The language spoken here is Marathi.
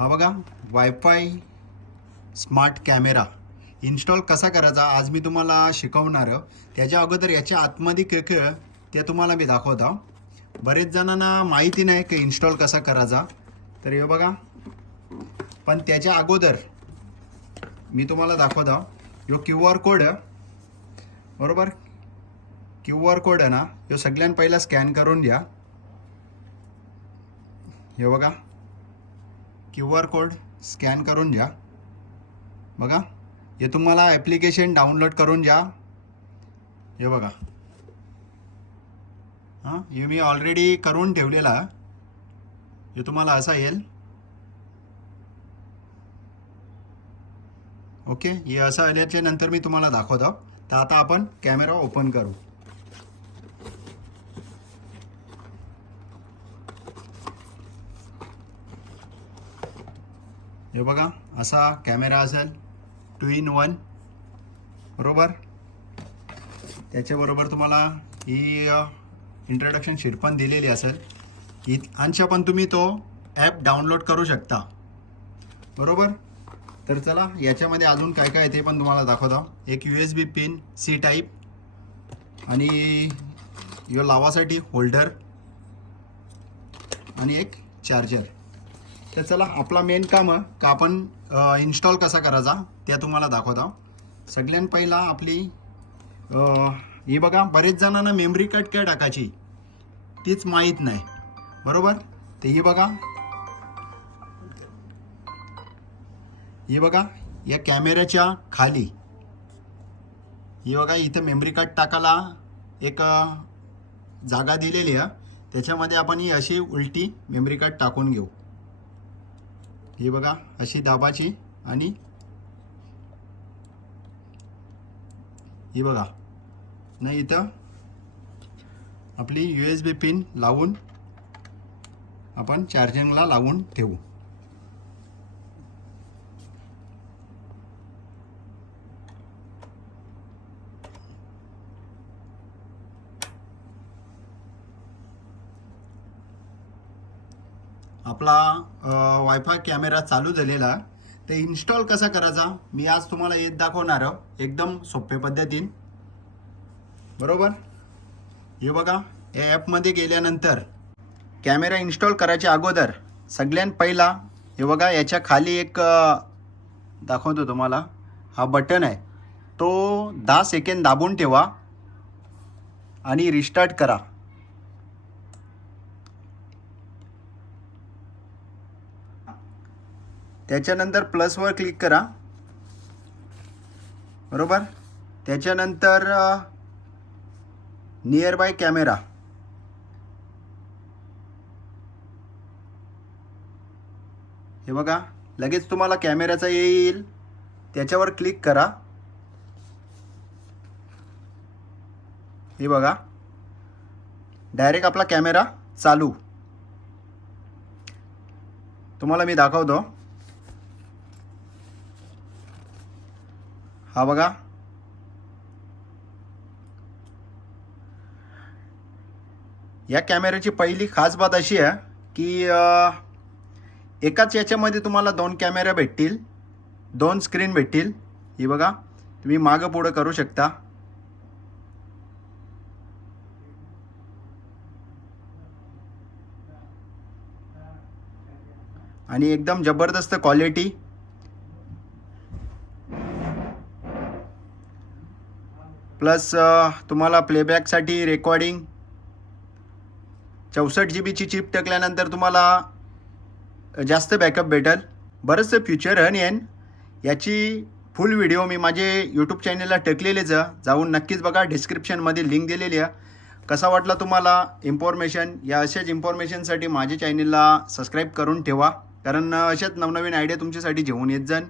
हा बघा वायफाय स्मार्ट कॅमेरा इन्स्टॉल कसा करायचा? आज मी तुम्हाला शिकवणार त्याच्या अगोदर याच्या आतमध्ये काय काय ते तुम्हाला मी दाखवता. बरेच जणांना माहिती नाही की इन्स्टॉल कसा करायचा. तर हे बघा. पण त्याच्या अगोदर मी तुम्हाला दाखवता. यो क्यू आर कोड बरोबर? क्यू आर कोड आहे ना? यो सगळ्यां पहिला स्कॅन करून घ्या. हे बघा. क्यू आर कोड स्कॅन करून घ्या. बघा हे तुम्हाला ॲप्लिकेशन डाउनलोड करून घ्या. हे बघा. हां हे मी ऑलरेडी करून ठेवलेला. हे तुम्हाला असा येईल. ओके हे असं आल्याच्यानंतर मी तुम्हाला दाखवतो. तर आता आपण कॅमेरा ओपन करू. हे बघा असा कॅमेरा असेल टू इन वन बरोबर? त्याच्याबरोबर तुम्हाला ही इंट्रोडक्शन शीट पण दिलेली असेल. इत अंशा पण तुम्ही तो ॲप डाउनलोड करू शकता. बरोबर? तर चला याच्यामध्ये अजून काय काय आहे ते पण तुम्हाला दाखवतो. एक U S B pin C type आणि यो लावासाठी होल्डर आणि एक चार्जर तर चला आपला मेन काम आहे का आपण इन्स्टॉल कसा करायचा त्या तुम्हाला दाखवतो. सगळ्यात पहिला आपली हे बघा बरेच जणांना मेमरी कार्ड काय टाकायची तीच माहीत नाही. बरोबर? तर ही बघा. ही बघा या कॅमेऱ्याच्या खाली. ही बघा इथं मेमरी कार्ड टाकायला एक जागा दिलेली आहे. त्याच्यामध्ये आपण ही अशी उलटी मेमरी कार्ड टाकून घेऊ. ही बघा अशी दाबाची आणि ही बघा. नाही इथं आपली यू एस बी पिन लावून आपण चार्जिंगला लावून ठेवू. आपला वायफाय कॅमेरा चालू झालेला. ते तर इन्स्टॉल कसा करायचा? मी आज तुम्हाला येत दाखवणार एकदम सोप्या पद्धतीन. बरोबर? हे बघा या ॲपमध्ये गेल्यानंतर कॅमेरा इन्स्टॉल करायच्या अगोदर सगळ्यात पहिला हे बघा याच्या खाली एक दाखवतो तुम्हाला. हा बटन आहे. तो दहा सेकंड दाबून ठेवा आणि रिस्टार्ट करा. त्याच्यानंतर प्लसवर क्लिक करा. बरोबर? त्याच्यानंतर नियर बाय कॅमेरा हे बघा लगेच तुम्हाला कॅमेऱ्याचा येईल. त्याच्यावर क्लिक करा. हे बघा. डायरेक्ट आपला कॅमेरा चालू. तुम्हाला मी दाखवतो. हा बघा. या कॅमेऱ्याची पहिली खास बात अशी आहे की एकाच याच्यामध्ये तुम्हाला दोन कॅमेरा भेटतील दोन स्क्रीन भेटतील. ही बघा तुम्ही मागं पुढं करू शकता. आणि एकदम जबरदस्त क्वालिटी प्लस तुम्हाला प्लेबॅकसाठी रेकॉर्डिंग चौसष्ट जी बीची चिप टाकल्यानंतर तुम्हाला जास्त बॅकअप भेटेल. बरंचसं फ्युचर हन येन. याची फुल व्हिडिओ मी माझे यूट्यूब चॅनलला टाकलेलेच जाऊन नक्कीच बघा डिस्क्रिप्शनमध्ये लिंक दिलेली आहे. कसा वाटला तुम्हाला इन्फॉर्मेशन या अशाच इन्फॉर्मेशनसाठी माझ्या चॅनलला सबस्क्राईब करून ठेवा. कारण अशाच नवनवीन आयडिया तुमच्यासाठी घेऊन येत जाईन.